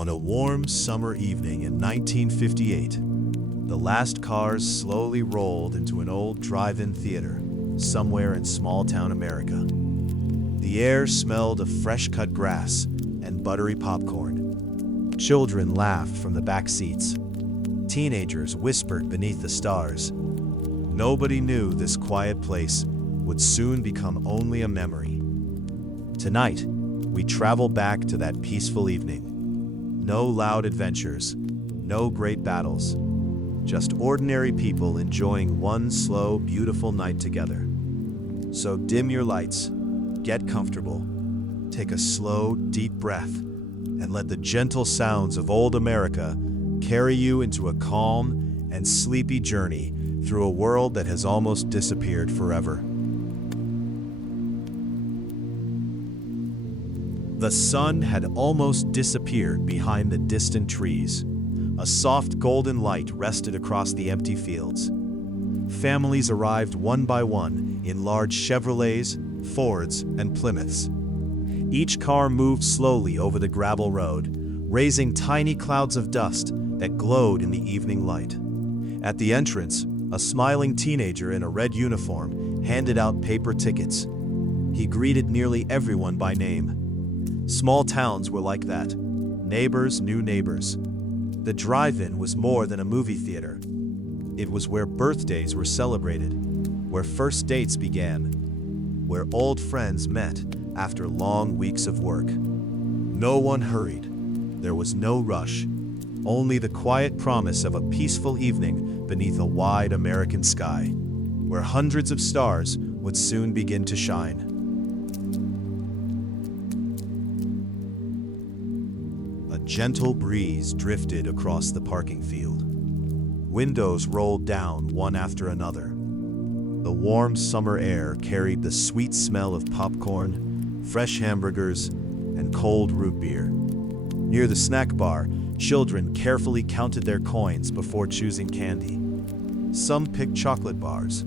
On a warm summer evening in 1958, the last cars slowly rolled into an old drive-in theater somewhere in small-town America. The air smelled of fresh-cut grass and buttery popcorn. Children laughed from the back seats. Teenagers whispered beneath the stars. Nobody knew this quiet place would soon become only a memory. Tonight, we travel back to that peaceful evening. No loud adventures, no great battles, just ordinary people enjoying one slow, beautiful night together. So dim your lights, get comfortable, take a slow, deep breath, and let the gentle sounds of old America carry you into a calm and sleepy journey through a world that has almost disappeared forever. The sun had almost disappeared behind the distant trees. A soft golden light rested across the empty fields. Families arrived one by one in large Chevrolets, Fords, and Plymouths. Each car moved slowly over the gravel road, raising tiny clouds of dust that glowed in the evening light. At the entrance, a smiling teenager in a red uniform handed out paper tickets. He greeted nearly everyone by name. Small towns were like that. Neighbors knew neighbors. The drive-in was more than a movie theater. It was where birthdays were celebrated, where first dates began, where old friends met after long weeks of work. No one hurried. There was no rush, only the quiet promise of a peaceful evening beneath a wide American sky, where hundreds of stars would soon begin to shine. A gentle breeze drifted across the parking field. Windows rolled down one after another. The warm summer air carried the sweet smell of popcorn, fresh hamburgers, and cold root beer. Near the snack bar, children carefully counted their coins before choosing candy. Some picked chocolate bars.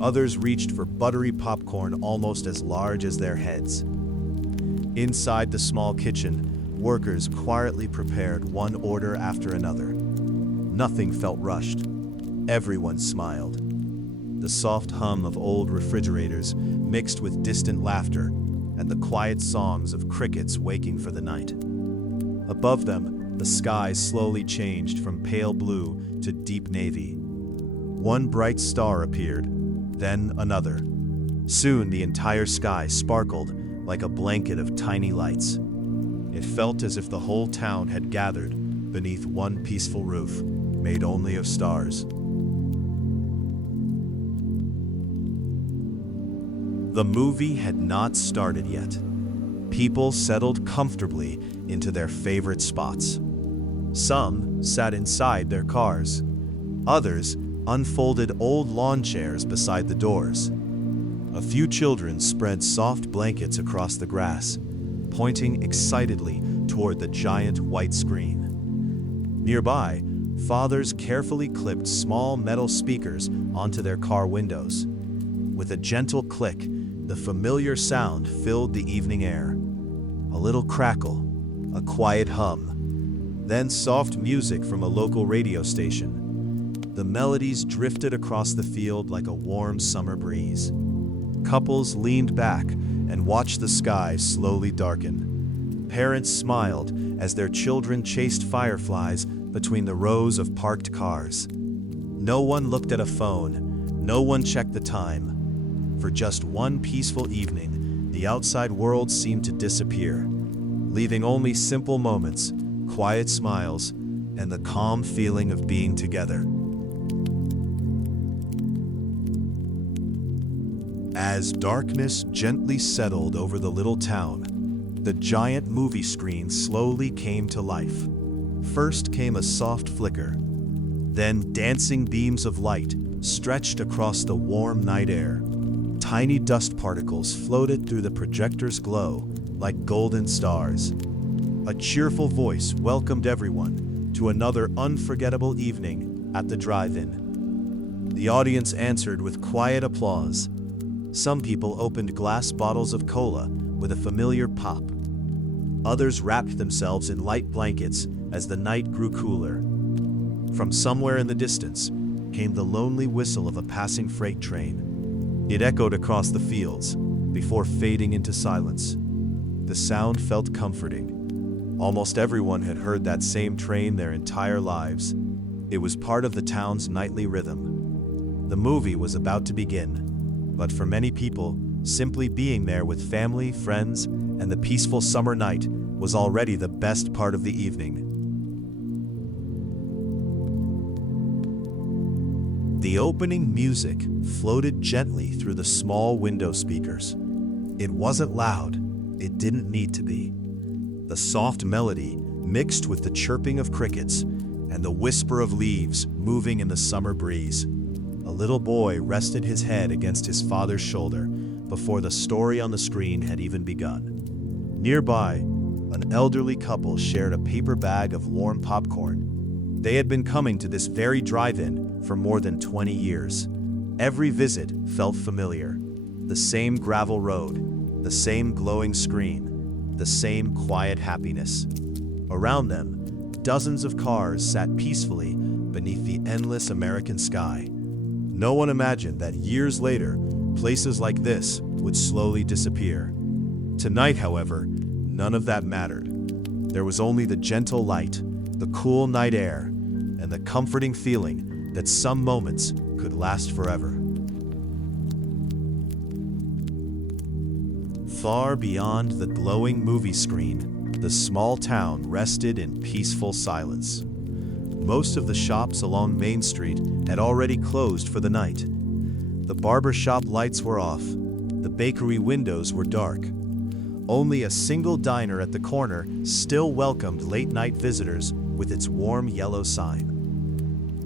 Others reached for buttery popcorn almost as large as their heads. Inside the small kitchen, workers quietly prepared one order after another. Nothing felt rushed. Everyone smiled. The soft hum of old refrigerators mixed with distant laughter and the quiet songs of crickets waking for the night. Above them, the sky slowly changed from pale blue to deep navy. One bright star appeared, then another. Soon the entire sky sparkled like a blanket of tiny lights. It felt as if the whole town had gathered beneath one peaceful roof, made only of stars. The movie had not started yet. People settled comfortably into their favorite spots. Some sat inside their cars. Others unfolded old lawn chairs beside the doors. A few children spread soft blankets across the grass, pointing excitedly toward the giant white screen. Nearby, fathers carefully clipped small metal speakers onto their car windows. With a gentle click, the familiar sound filled the evening air. A little crackle, a quiet hum, then soft music from a local radio station. The melodies drifted across the field like a warm summer breeze. Couples leaned back and watched the sky slowly darken. Parents smiled as their children chased fireflies between the rows of parked cars. No one looked at a phone, no one checked the time. For just one peaceful evening, the outside world seemed to disappear, leaving only simple moments, quiet smiles, and the calm feeling of being together. As darkness gently settled over the little town, the giant movie screen slowly came to life. First came a soft flicker, then dancing beams of light stretched across the warm night air. Tiny dust particles floated through the projector's glow like golden stars. A cheerful voice welcomed everyone to another unforgettable evening at the drive-in. The audience answered with quiet applause. Some people opened glass bottles of cola with a familiar pop. Others wrapped themselves in light blankets as the night grew cooler. From somewhere in the distance came the lonely whistle of a passing freight train. It echoed across the fields before fading into silence. The sound felt comforting. Almost everyone had heard that same train their entire lives. It was part of the town's nightly rhythm. The movie was about to begin, but for many people, simply being there with family, friends, and the peaceful summer night was already the best part of the evening. The opening music floated gently through the small window speakers. It wasn't loud. It didn't need to be. The soft melody mixed with the chirping of crickets and the whisper of leaves moving in the summer breeze. A little boy rested his head against his father's shoulder before the story on the screen had even begun. Nearby, an elderly couple shared a paper bag of warm popcorn. They had been coming to this very drive-in for more than 20 years. Every visit felt familiar. The same gravel road, the same glowing screen, the same quiet happiness. Around them, dozens of cars sat peacefully beneath the endless American sky. No one imagined that years later, places like this would slowly disappear. Tonight, however, none of that mattered. There was only the gentle light, the cool night air, and the comforting feeling that some moments could last forever. Far beyond the glowing movie screen, the small town rested in peaceful silence. Most of the shops along Main Street had already closed for the night. The barber shop lights were off. The bakery windows were dark. Only a single diner at the corner still welcomed late-night visitors with its warm yellow sign.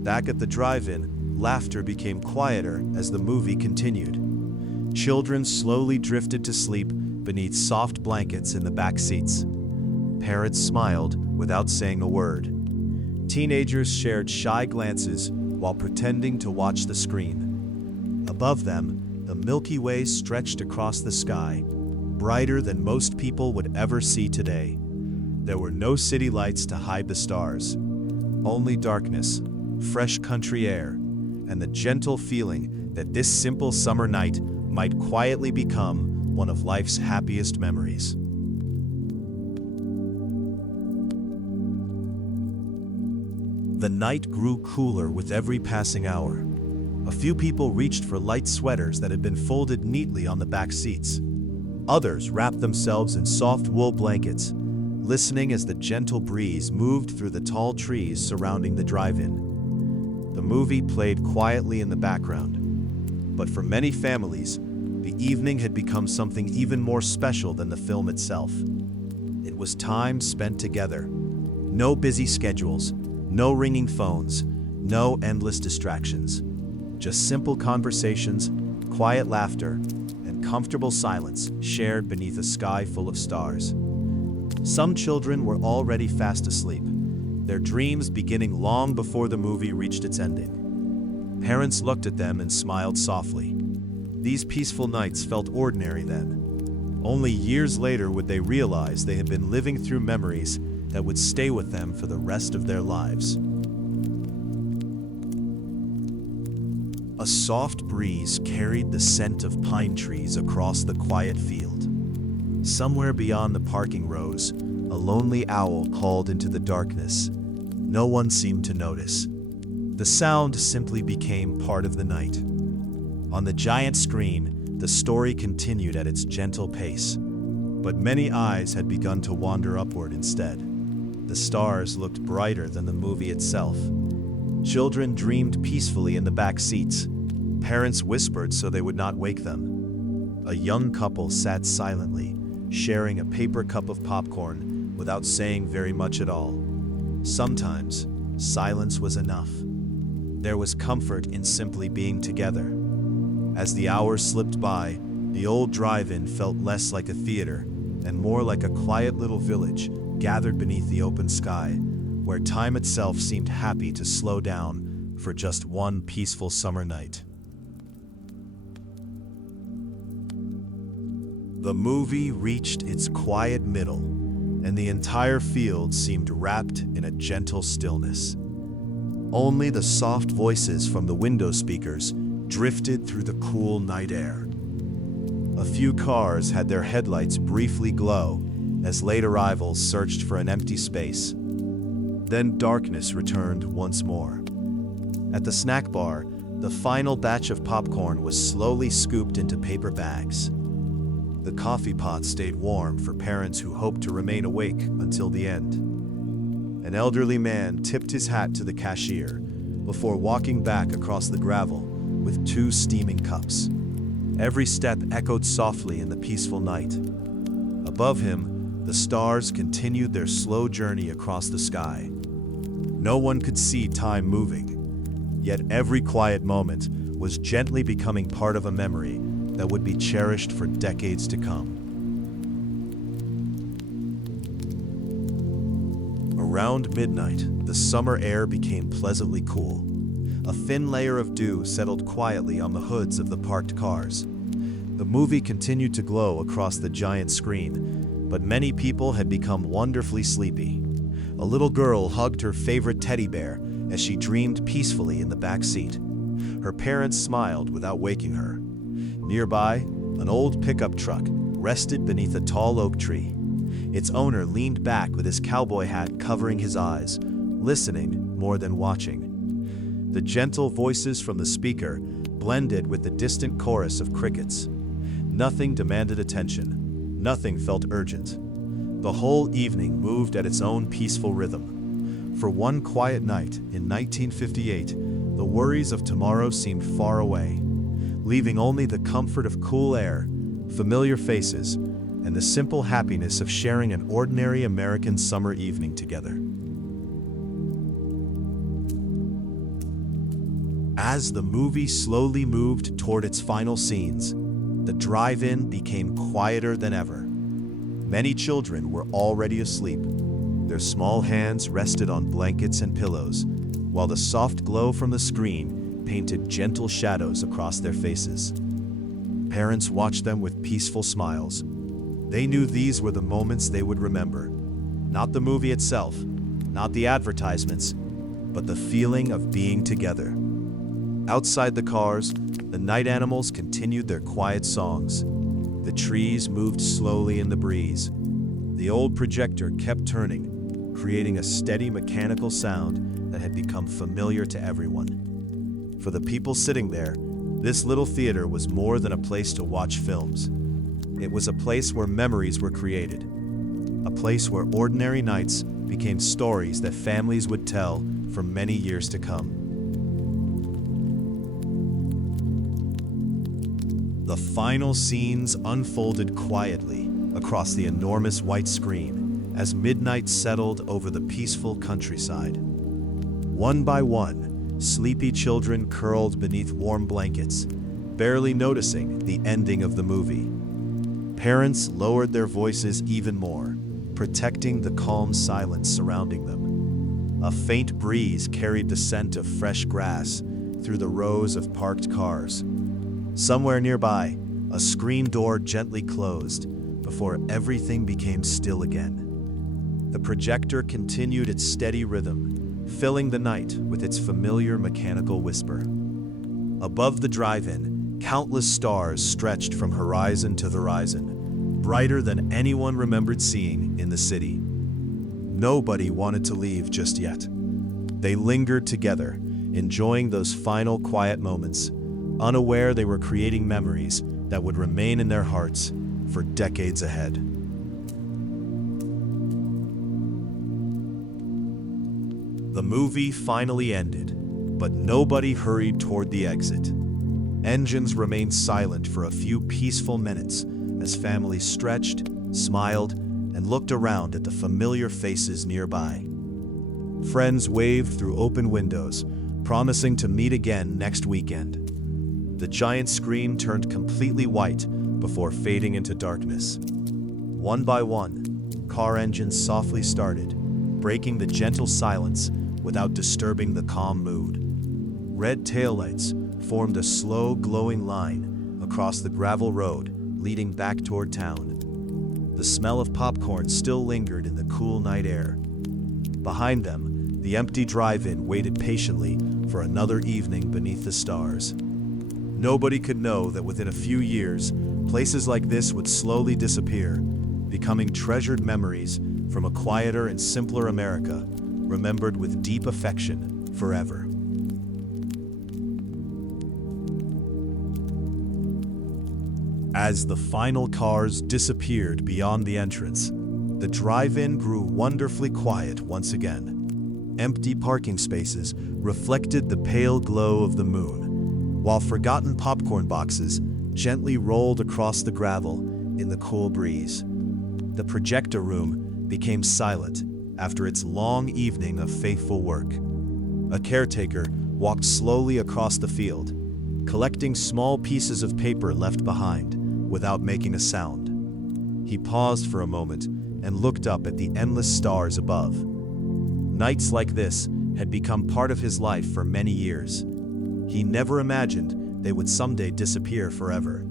Back at the drive-in, laughter became quieter as the movie continued. Children slowly drifted to sleep beneath soft blankets in the back seats. Parents smiled without saying a word. Teenagers shared shy glances while pretending to watch the screen. Above them, the Milky Way stretched across the sky, brighter than most people would ever see today. There were no city lights to hide the stars, only darkness, fresh country air, and the gentle feeling that this simple summer night might quietly become one of life's happiest memories. The night grew cooler with every passing hour. A few people reached for light sweaters that had been folded neatly on the back seats. Others wrapped themselves in soft wool blankets, listening as the gentle breeze moved through the tall trees surrounding the drive-in. The movie played quietly in the background, but for many families, the evening had become something even more special than the film itself. It was time spent together. No busy schedules, no ringing phones, no endless distractions. Just simple conversations, quiet laughter, and comfortable silence shared beneath a sky full of stars. Some children were already fast asleep, their dreams beginning long before the movie reached its ending. Parents looked at them and smiled softly. These peaceful nights felt ordinary then. Only years later would they realize they had been living through memories that would stay with them for the rest of their lives. A soft breeze carried the scent of pine trees across the quiet field. Somewhere beyond the parking rows, a lonely owl called into the darkness. No one seemed to notice. The sound simply became part of the night. On the giant screen, the story continued at its gentle pace, but many eyes had begun to wander upward instead. The stars looked brighter than the movie itself. Children dreamed peacefully in the back seats. Parents whispered so they would not wake them. A young couple sat silently, sharing a paper cup of popcorn without saying very much at all. Sometimes, silence was enough. There was comfort in simply being together. As the hours slipped by, the old drive-in felt less like a theater and more like a quiet little village gathered beneath the open sky, where time itself seemed happy to slow down for just one peaceful summer night. The movie reached its quiet middle. and the entire field seemed wrapped in a gentle stillness. Only the soft voices from the window speakers drifted through the cool night air. A few cars had their headlights briefly glow as late arrivals searched for an empty space. Then darkness returned once more. At the snack bar, the final batch of popcorn was slowly scooped into paper bags. The coffee pot stayed warm for parents who hoped to remain awake until the end. An elderly man tipped his hat to the cashier before walking back across the gravel with 2 steaming cups. Every step echoed softly in the peaceful night. Above him, the stars continued their slow journey across the sky. No one could see time moving, yet every quiet moment was gently becoming part of a memory that would be cherished for decades to come. Around midnight, the summer air became pleasantly cool. A thin layer of dew settled quietly on the hoods of the parked cars. The movie continued to glow across the giant screen, but many people had become wonderfully sleepy. A little girl hugged her favorite teddy bear as she dreamed peacefully in the back seat. Her parents smiled without waking her. Nearby, an old pickup truck rested beneath a tall oak tree. Its owner leaned back with his cowboy hat covering his eyes, listening more than watching. The gentle voices from the speaker blended with the distant chorus of crickets. Nothing demanded attention. Nothing felt urgent. The whole evening moved at its own peaceful rhythm. For one quiet night in 1958, the worries of tomorrow seemed far away, leaving only the comfort of cool air, familiar faces, and the simple happiness of sharing an ordinary American summer evening together. As the movie slowly moved toward its final scenes, the drive-in became quieter than ever. Many children were already asleep. Their small hands rested on blankets and pillows, while the soft glow from the screen painted gentle shadows across their faces. Parents watched them with peaceful smiles. They knew these were the moments they would remember. Not the movie itself, not the advertisements, but the feeling of being together. Outside the cars, the night animals continued their quiet songs. The trees moved slowly in the breeze. The old projector kept turning, creating a steady mechanical sound that had become familiar to everyone. For the people sitting there, this little theater was more than a place to watch films. It was a place where memories were created, a place where ordinary nights became stories that families would tell for many years to come. The final scenes unfolded quietly across the enormous white screen as midnight settled over the peaceful countryside. One by one, sleepy children curled beneath warm blankets, barely noticing the ending of the movie. Parents lowered their voices even more, protecting the calm silence surrounding them. A faint breeze carried the scent of fresh grass through the rows of parked cars. Somewhere nearby, a screen door gently closed before everything became still again. The projector continued its steady rhythm, filling the night with its familiar mechanical whisper. Above the drive-in, countless stars stretched from horizon to horizon, brighter than anyone remembered seeing in the city. Nobody wanted to leave just yet. They lingered together, enjoying those final quiet moments, unaware they were creating memories that would remain in their hearts for decades ahead. The movie finally ended, but nobody hurried toward the exit. Engines remained silent for a few peaceful minutes as families stretched, smiled, and looked around at the familiar faces nearby. Friends waved through open windows, promising to meet again next weekend. The giant screen turned completely white before fading into darkness. One by one, car engines softly started, breaking the gentle silence without disturbing the calm mood. Red taillights formed a slow, glowing line across the gravel road leading back toward town. The smell of popcorn still lingered in the cool night air. Behind them, the empty drive-in waited patiently for another evening beneath the stars. Nobody could know that within a few years, places like this would slowly disappear, becoming treasured memories from a quieter and simpler America, remembered with deep affection forever. As the final cars disappeared beyond the entrance, the drive-in grew wonderfully quiet once again. Empty parking spaces reflected the pale glow of the moon, while forgotten popcorn boxes gently rolled across the gravel in the cool breeze. The projector room became silent after its long evening of faithful work. A caretaker walked slowly across the field, collecting small pieces of paper left behind without making a sound. He paused for a moment and looked up at the endless stars above. Nights like this had become part of his life for many years. He never imagined they would someday disappear forever.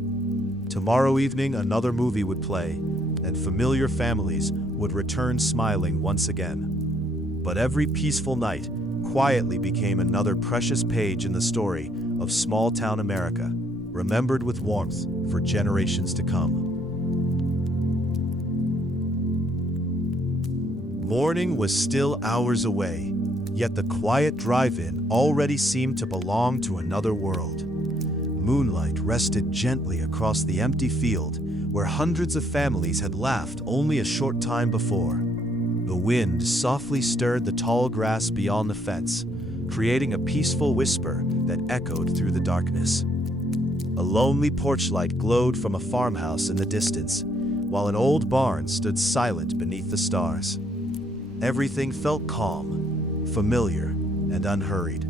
Tomorrow evening, another movie would play, and familiar families would return smiling once again. But every peaceful night quietly became another precious page in the story of small-town America, remembered with warmth for generations to come. Morning was still hours away, yet the quiet drive-in already seemed to belong to another world. Moonlight rested gently across the empty field where hundreds of families had laughed only a short time before. The wind softly stirred the tall grass beyond the fence, creating a peaceful whisper that echoed through the darkness. A lonely porch light glowed from a farmhouse in the distance, while an old barn stood silent beneath the stars. Everything felt calm, familiar, and unhurried.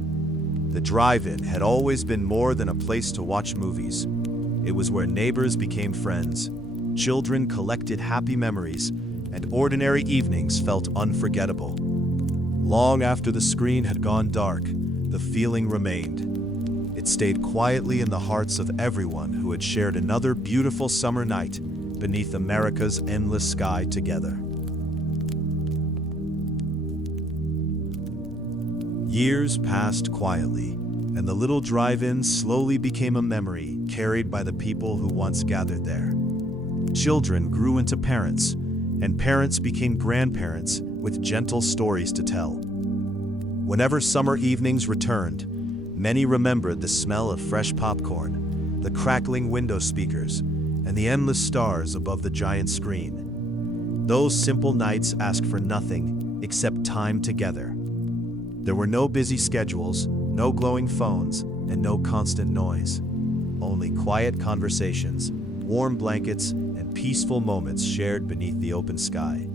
The drive-in had always been more than a place to watch movies. It was where neighbors became friends, children collected happy memories, and ordinary evenings felt unforgettable. Long after the screen had gone dark, the feeling remained. It stayed quietly in the hearts of everyone who had shared another beautiful summer night beneath America's endless sky together. Years passed quietly, and the little drive-in slowly became a memory carried by the people who once gathered there. Children grew into parents, and parents became grandparents with gentle stories to tell. Whenever summer evenings returned, many remembered the smell of fresh popcorn, the crackling window speakers, and the endless stars above the giant screen. Those simple nights asked for nothing except time together. There were no busy schedules, no glowing phones, and no constant noise. Only quiet conversations, warm blankets, and peaceful moments shared beneath the open sky.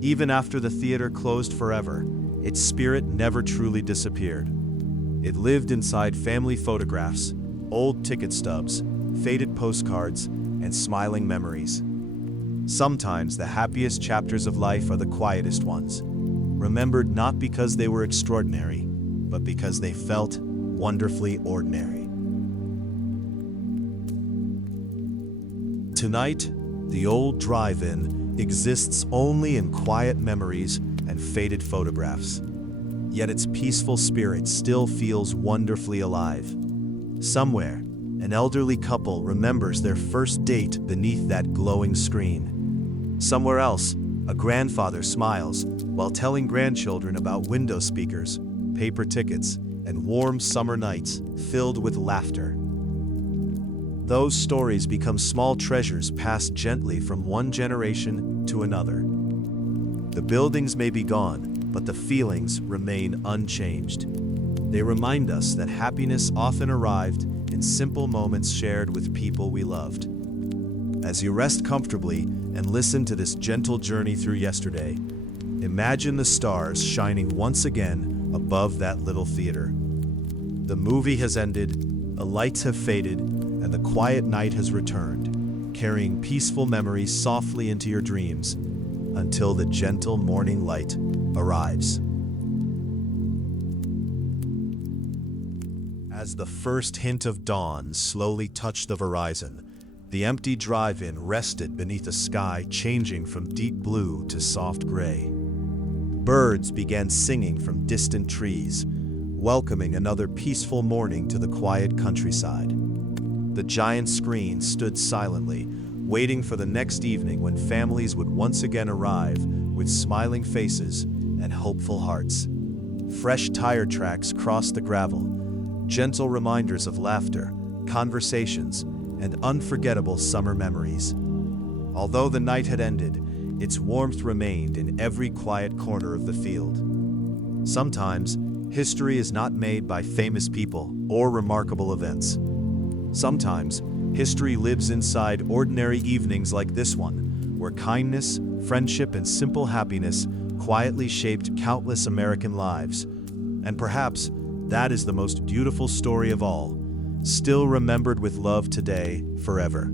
Even after the theater closed forever, its spirit never truly disappeared. It lived inside family photographs, old ticket stubs, faded postcards, and smiling memories. Sometimes the happiest chapters of life are the quietest ones, remembered not because they were extraordinary, but because they felt wonderfully ordinary. Tonight, the old drive-in exists only in quiet memories and faded photographs. Yet its peaceful spirit still feels wonderfully alive. Somewhere, an elderly couple remembers their first date beneath that glowing screen. Somewhere else, a grandfather smiles while telling grandchildren about window speakers, paper tickets, and warm summer nights filled with laughter. Those stories become small treasures passed gently from one generation to another. The buildings may be gone, but the feelings remain unchanged. They remind us that happiness often arrived in simple moments shared with people we loved. As you rest comfortably and listen to this gentle journey through yesterday, imagine the stars shining once again above that little theater. The movie has ended, the lights have faded, and the quiet night has returned, carrying peaceful memories softly into your dreams until the gentle morning light arrives. As the first hint of dawn slowly touched the horizon, The empty drive-in rested beneath a sky changing from deep blue to soft gray. Birds began singing from distant trees, welcoming another peaceful morning to the quiet countryside. The giant screen stood silently, waiting for the next evening when families would once again arrive with smiling faces and hopeful hearts. Fresh tire tracks crossed the gravel, gentle reminders of laughter, conversations, and unforgettable summer memories. Although the night had ended, its warmth remained in every quiet corner of the field. Sometimes, history is not made by famous people or remarkable events. Sometimes, history lives inside ordinary evenings like this one, where kindness, friendship, and simple happiness quietly shaped countless American lives. And perhaps that is the most beautiful story of all, still remembered with love today, forever.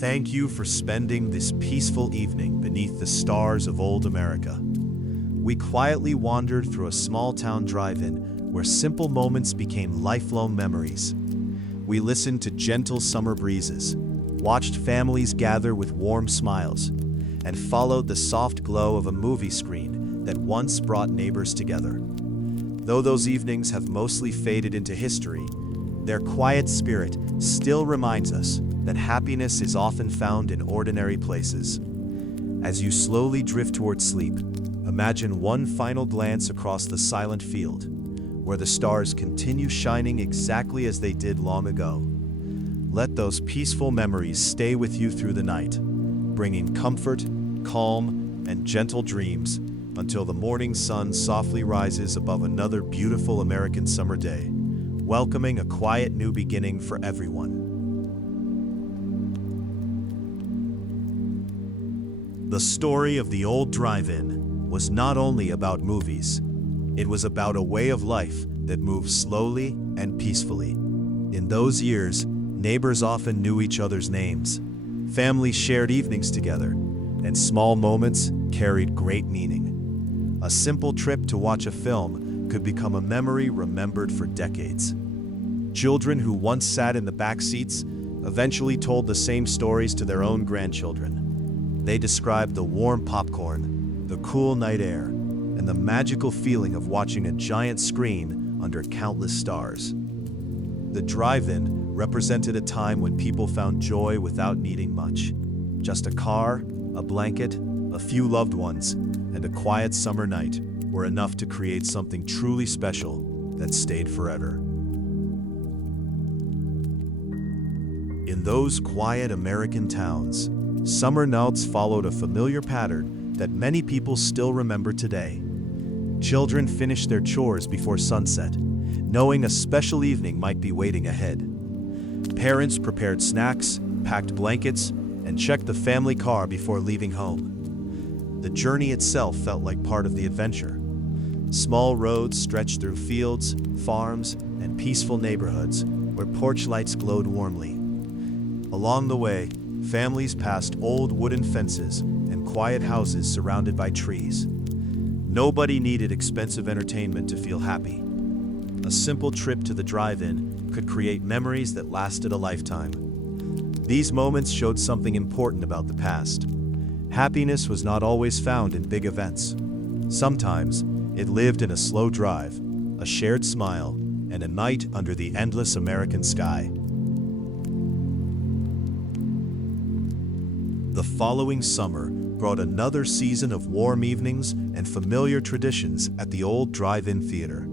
Thank you for spending this peaceful evening beneath the stars of old America. We quietly wandered through a small-town drive-in where simple moments became lifelong memories. We listened to gentle summer breezes, watched families gather with warm smiles, and followed the soft glow of a movie screen that once brought neighbors together. Though those evenings have mostly faded into history, their quiet spirit still reminds us that happiness is often found in ordinary places. As you slowly drift towards sleep, imagine one final glance across the silent field, where the stars continue shining exactly as they did long ago. Let those peaceful memories stay with you through the night, bringing comfort, calm, and gentle dreams until the morning sun softly rises above another beautiful American summer day, welcoming a quiet new beginning for everyone. The story of the old drive-in was not only about movies. It was about a way of life that moved slowly and peacefully. In those years, neighbors often knew each other's names. Families shared evenings together, and small moments carried great meaning. A simple trip to watch a film could become a memory remembered for decades. Children who once sat in the back seats eventually told the same stories to their own grandchildren. They described the warm popcorn, the cool night air, and the magical feeling of watching a giant screen under countless stars. The drive-in represented a time when people found joy without needing much. Just a car, a blanket, a few loved ones, and a quiet summer night were enough to create something truly special that stayed forever. In those quiet American towns, summer nights followed a familiar pattern that many people still remember today. Children finished their chores before sunset, knowing a special evening might be waiting ahead. Parents prepared snacks, packed blankets, and checked the family car before leaving home. The journey itself felt like part of the adventure. Small roads stretched through fields, farms, and peaceful neighborhoods where porch lights glowed warmly. Along the way, families passed old wooden fences and quiet houses surrounded by trees. Nobody needed expensive entertainment to feel happy. A simple trip to the drive-in could create memories that lasted a lifetime. These moments showed something important about the past. Happiness was not always found in big events. Sometimes, it lived in a slow drive, a shared smile, and a night under the endless American sky. The following summer brought another season of warm evenings and familiar traditions at the old drive-in theater.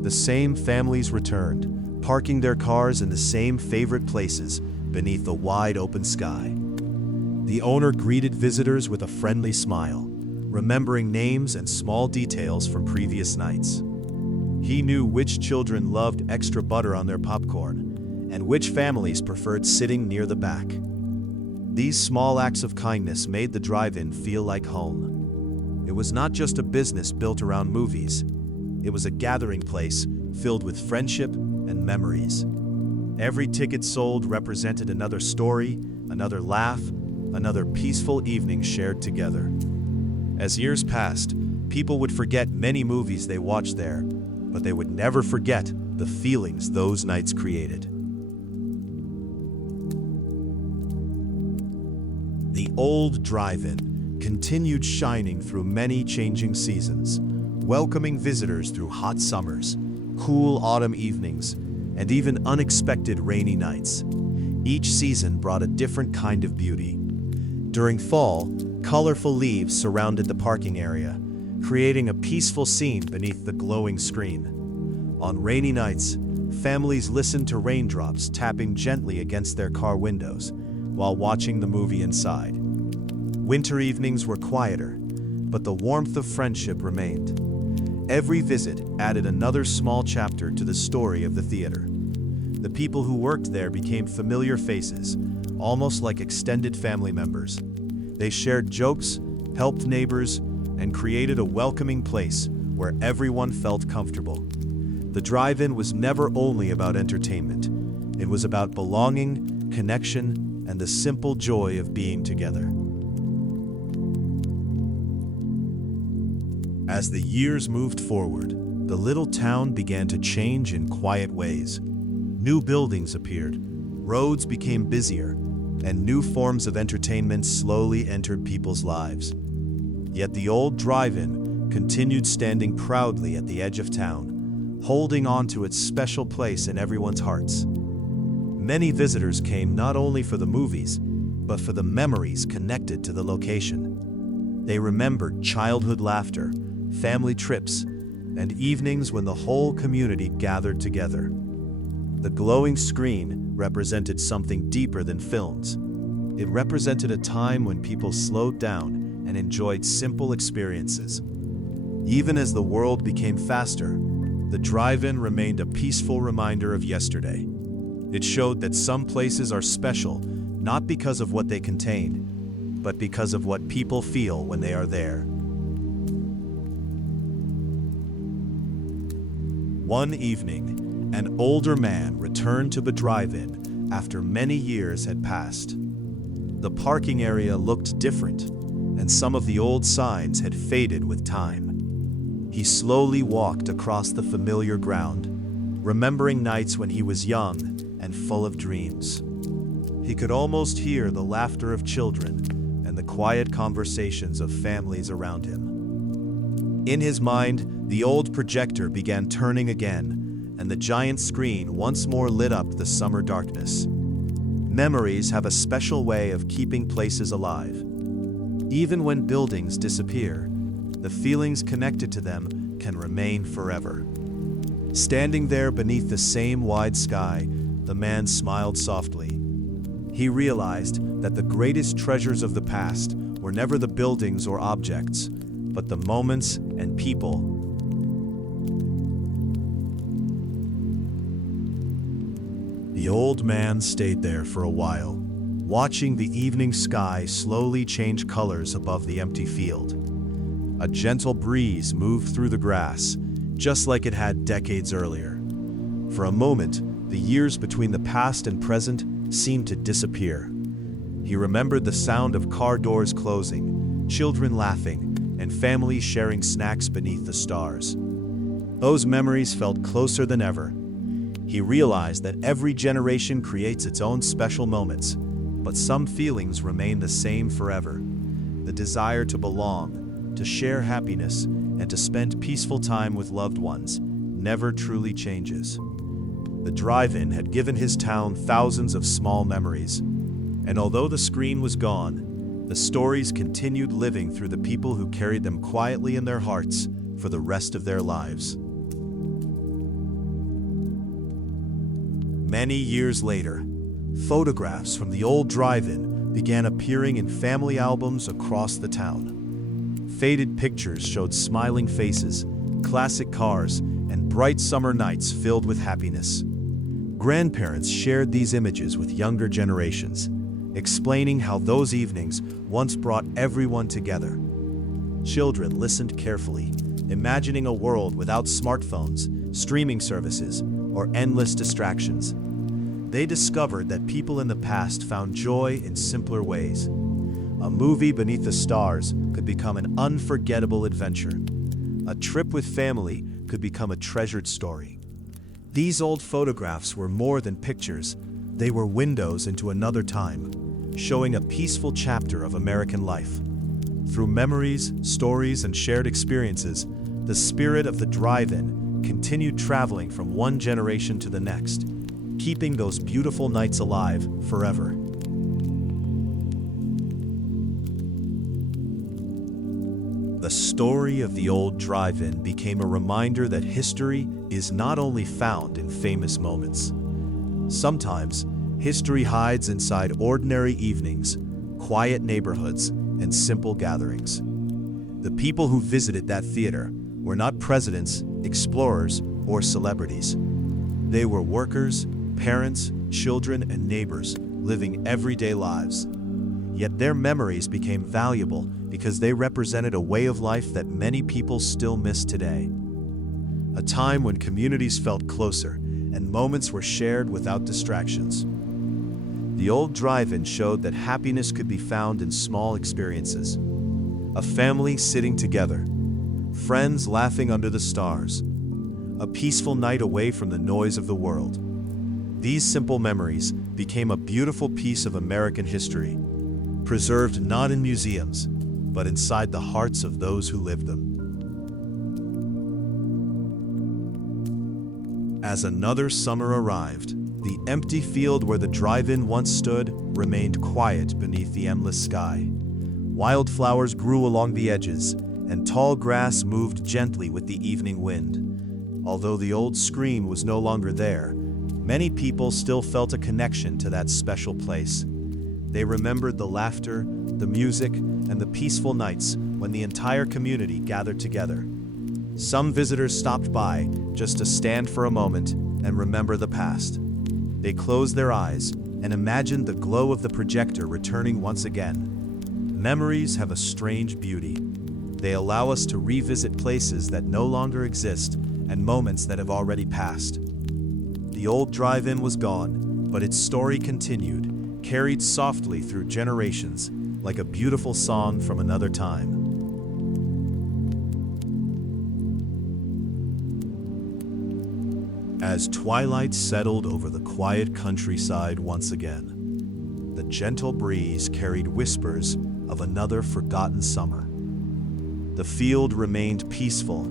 The same families returned, parking their cars in the same favorite places beneath the wide open sky. The owner greeted visitors with a friendly smile, remembering names and small details from previous nights. He knew which children loved extra butter on their popcorn and which families preferred sitting near the back. These small acts of kindness made the drive-in feel like home. It was not just a business built around movies. It was a gathering place filled with friendship and memories. Every ticket sold represented another story, another laugh, another peaceful evening shared together. As years passed, people would forget many movies they watched there, but they would never forget the feelings those nights created. The old drive-in continued shining through many changing seasons, welcoming visitors through hot summers, cool autumn evenings, and even unexpected rainy nights. Each season brought a different kind of beauty. During fall, colorful leaves surrounded the parking area, creating a peaceful scene beneath the glowing screen. On rainy nights, families listened to raindrops tapping gently against their car windows while watching the movie inside. Winter evenings were quieter, but the warmth of friendship remained. Every visit added another small chapter to the story of the theater. The people who worked there became familiar faces, almost like extended family members. They shared jokes, helped neighbors, and created a welcoming place where everyone felt comfortable. The drive-in was never only about entertainment. It was about belonging, connection, and the simple joy of being together. As the years moved forward, the little town began to change in quiet ways. New buildings appeared, roads became busier, and new forms of entertainment slowly entered people's lives. Yet the old drive-in continued standing proudly at the edge of town, holding on to its special place in everyone's hearts. Many visitors came not only for the movies, but for the memories connected to the location. They remembered childhood laughter, family trips, and evenings when the whole community gathered together. The glowing screen represented something deeper than films. It represented a time when people slowed down and enjoyed simple experiences. Even as the world became faster, the drive-in remained a peaceful reminder of yesterday. It showed that some places are special not because of what they contain, but because of what people feel when they are there. One evening, an older man returned to the drive-in after many years had passed. The parking area looked different, and some of the old signs had faded with time. He slowly walked across the familiar ground, remembering nights when he was young and full of dreams. He could almost hear the laughter of children and the quiet conversations of families around him. In his mind, the old projector began turning again, and the giant screen once more lit up the summer darkness. Memories have a special way of keeping places alive. Even when buildings disappear, the feelings connected to them can remain forever. Standing there beneath the same wide sky, the man smiled softly. He realized that the greatest treasures of the past were never the buildings or objects, but the moments and people. The old man stayed there for a while, watching the evening sky slowly change colors above the empty field. A gentle breeze moved through the grass, just like it had decades earlier. For a moment, the years between the past and present seemed to disappear. He remembered the sound of car doors closing, children laughing, and families sharing snacks beneath the stars. Those memories felt closer than ever. He realized that every generation creates its own special moments, but some feelings remain the same forever. The desire to belong, to share happiness, and to spend peaceful time with loved ones never truly changes. The drive-in had given his town thousands of small memories, and although the screen was gone, the stories continued living through the people who carried them quietly in their hearts for the rest of their lives. Many years later, photographs from the old drive-in began appearing in family albums across the town. Faded pictures showed smiling faces, classic cars, and bright summer nights filled with happiness. Grandparents shared these images with younger generations, explaining how those evenings once brought everyone together. Children listened carefully, imagining a world without smartphones, streaming services, or endless distractions. They discovered that people in the past found joy in simpler ways. A movie beneath the stars could become an unforgettable adventure. A trip with family could become a treasured story. These old photographs were more than pictures. They were windows into another time, showing a peaceful chapter of American life. Through memories, stories, and shared experiences, the spirit of the drive-in continued traveling from one generation to the next, keeping those beautiful nights alive forever. The story of the old drive-in became a reminder that history is not only found in famous moments. Sometimes, history hides inside ordinary evenings, quiet neighborhoods, and simple gatherings. The people who visited that theater were not presidents, explorers, or celebrities. They were workers, parents, children, and neighbors living everyday lives. Yet their memories became valuable because they represented a way of life that many people still miss today. A time when communities felt closer and moments were shared without distractions. The old drive-in showed that happiness could be found in small experiences. A family sitting together, friends laughing under the stars, a peaceful night away from the noise of the world. These simple memories became a beautiful piece of American history, preserved not in museums, but inside the hearts of those who lived them. As another summer arrived, the empty field where the drive-in once stood remained quiet beneath the endless sky. Wildflowers grew along the edges, and tall grass moved gently with the evening wind. Although the old screen was no longer there, many people still felt a connection to that special place. They remembered the laughter, the music, and the peaceful nights when the entire community gathered together. Some visitors stopped by just to stand for a moment and remember the past. They closed their eyes and imagined the glow of the projector returning once again. Memories have a strange beauty. They allow us to revisit places that no longer exist and moments that have already passed. The old drive-in was gone, but its story continued, carried softly through generations, like a beautiful song from another time. As twilight settled over the quiet countryside once again, the gentle breeze carried whispers of another forgotten summer. The field remained peaceful,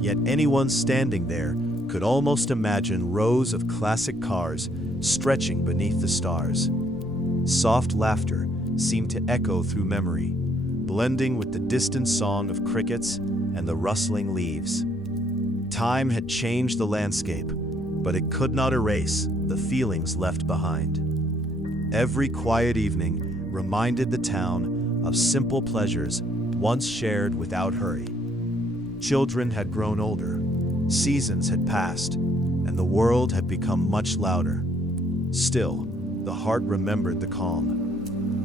yet anyone standing there could almost imagine rows of classic cars stretching beneath the stars. Soft laughter seemed to echo through memory, blending with the distant song of crickets and the rustling leaves. Time had changed the landscape, but it could not erase the feelings left behind. Every quiet evening reminded the town of simple pleasures once shared without hurry. Children had grown older, seasons had passed, and the world had become much louder. Still, the heart remembered the calm.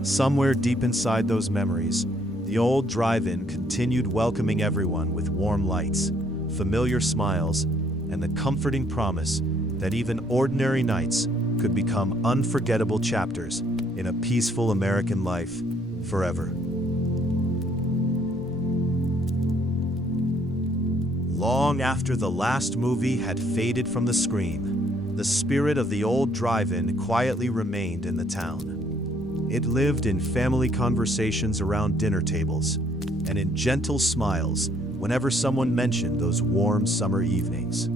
Somewhere deep inside those memories, the old drive-in continued welcoming everyone with warm lights, familiar smiles, and the comforting promise that even ordinary nights could become unforgettable chapters in a peaceful American life forever. Long after the last movie had faded from the screen, the spirit of the old drive-in quietly remained in the town. It lived in family conversations around dinner tables and in gentle smiles whenever someone mentioned those warm summer evenings.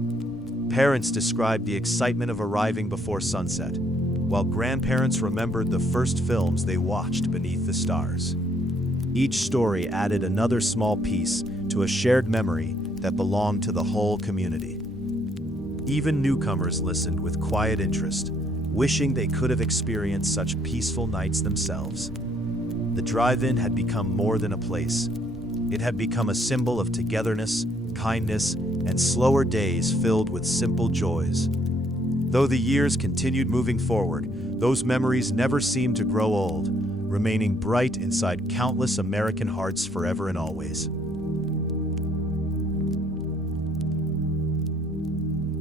Parents described the excitement of arriving before sunset, while grandparents remembered the first films they watched beneath the stars. Each story added another small piece to a shared memory that belonged to the whole community. Even newcomers listened with quiet interest, wishing they could have experienced such peaceful nights themselves. The drive-in had become more than a place. It had become a symbol of togetherness, kindness, and slower days filled with simple joys. Though the years continued moving forward, those memories never seemed to grow old, remaining bright inside countless American hearts forever and always.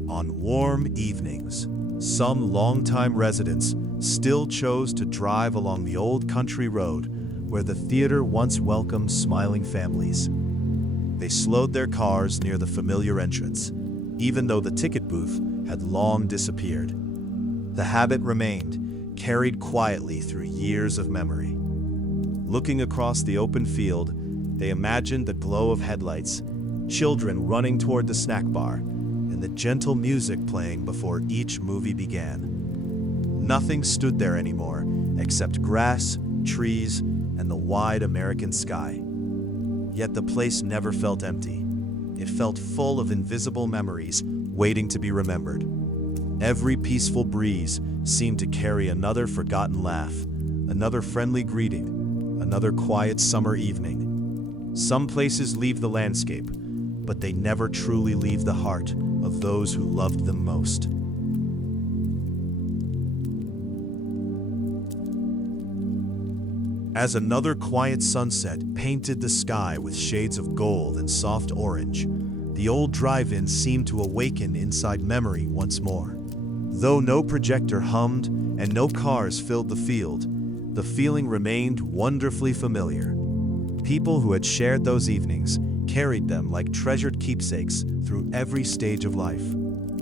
On warm evenings, some longtime residents still chose to drive along the old country road where the theater once welcomed smiling families. They slowed their cars near the familiar entrance, even though the ticket booth had long disappeared. The habit remained, carried quietly through years of memory. Looking across the open field, they imagined the glow of headlights, children running toward the snack bar, and the gentle music playing before each movie began. Nothing stood there anymore except grass, trees, and the wide American sky. Yet the place never felt empty. It felt full of invisible memories waiting to be remembered. Every peaceful breeze seemed to carry another forgotten laugh, another friendly greeting, another quiet summer evening. Some places leave the landscape, but they never truly leave the heart of those who loved them most. As another quiet sunset painted the sky with shades of gold and soft orange, the old drive-in seemed to awaken inside memory once more. Though no projector hummed and no cars filled the field, the feeling remained wonderfully familiar. People who had shared those evenings carried them like treasured keepsakes through every stage of life.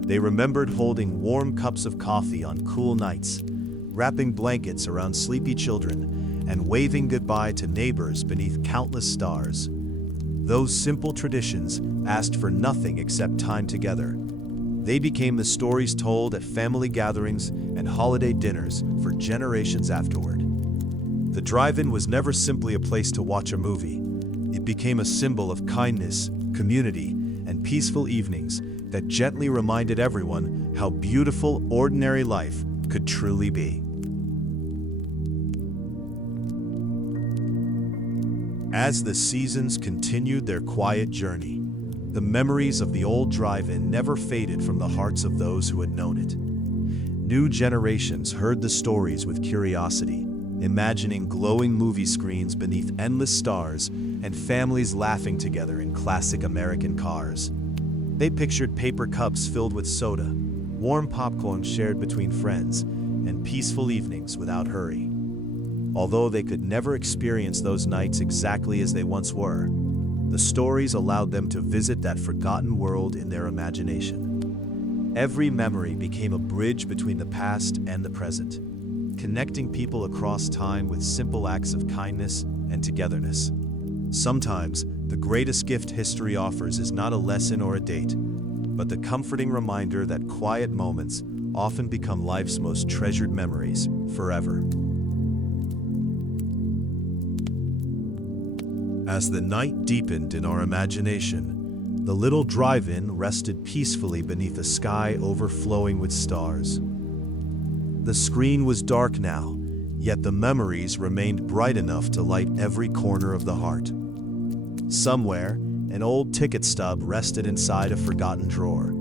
They remembered holding warm cups of coffee on cool nights, wrapping blankets around sleepy children, and waving goodbye to neighbors beneath countless stars. Those simple traditions asked for nothing except time together. They became the stories told at family gatherings and holiday dinners for generations afterward. The drive-in was never simply a place to watch a movie. It became a symbol of kindness, community, and peaceful evenings that gently reminded everyone how beautiful ordinary life could truly be. As the seasons continued their quiet journey, the memories of the old drive-in never faded from the hearts of those who had known it. New generations heard the stories with curiosity, imagining glowing movie screens beneath endless stars and families laughing together in classic American cars. They pictured paper cups filled with soda, warm popcorn shared between friends, and peaceful evenings without hurry. Although they could never experience those nights exactly as they once were, the stories allowed them to visit that forgotten world in their imagination. Every memory became a bridge between the past and the present, connecting people across time with simple acts of kindness and togetherness. Sometimes, the greatest gift history offers is not a lesson or a date, but the comforting reminder that quiet moments often become life's most treasured memories forever. As the night deepened in our imagination, the little drive-in rested peacefully beneath a sky overflowing with stars. The screen was dark now, yet the memories remained bright enough to light every corner of the heart. Somewhere, an old ticket stub rested inside a forgotten drawer.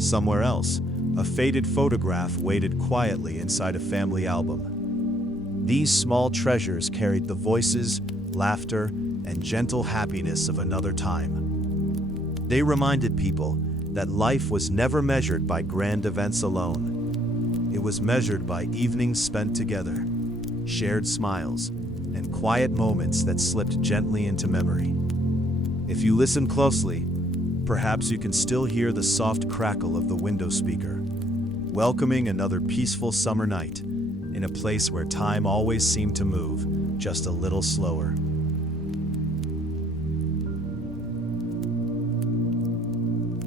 Somewhere else, a faded photograph waited quietly inside a family album. These small treasures carried the voices, laughter, and gentle happiness of another time. They reminded people that life was never measured by grand events alone. It was measured by evenings spent together, shared smiles, and quiet moments that slipped gently into memory. If you listen closely, perhaps you can still hear the soft crackle of the window speaker, welcoming another peaceful summer night in a place where time always seemed to move just a little slower.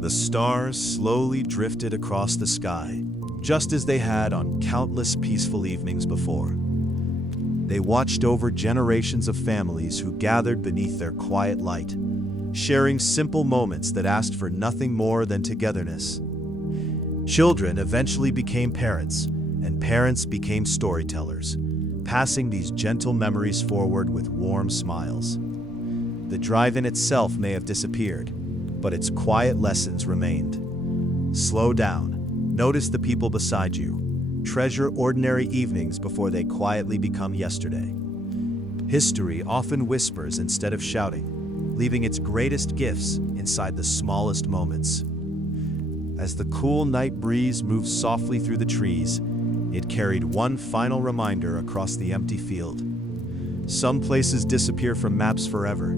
The stars slowly drifted across the sky, just as they had on countless peaceful evenings before. They watched over generations of families who gathered beneath their quiet light, sharing simple moments that asked for nothing more than togetherness. Children eventually became parents, and parents became storytellers, passing these gentle memories forward with warm smiles. The drive-in itself may have disappeared, but its quiet lessons remained. Slow down, notice the people beside you, treasure ordinary evenings before they quietly become yesterday. History often whispers instead of shouting, leaving its greatest gifts inside the smallest moments. As the cool night breeze moved softly through the trees, it carried one final reminder across the empty field. Some places disappear from maps forever,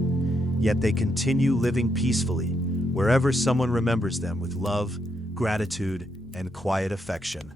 yet they continue living peacefully wherever someone remembers them with love, gratitude, and quiet affection.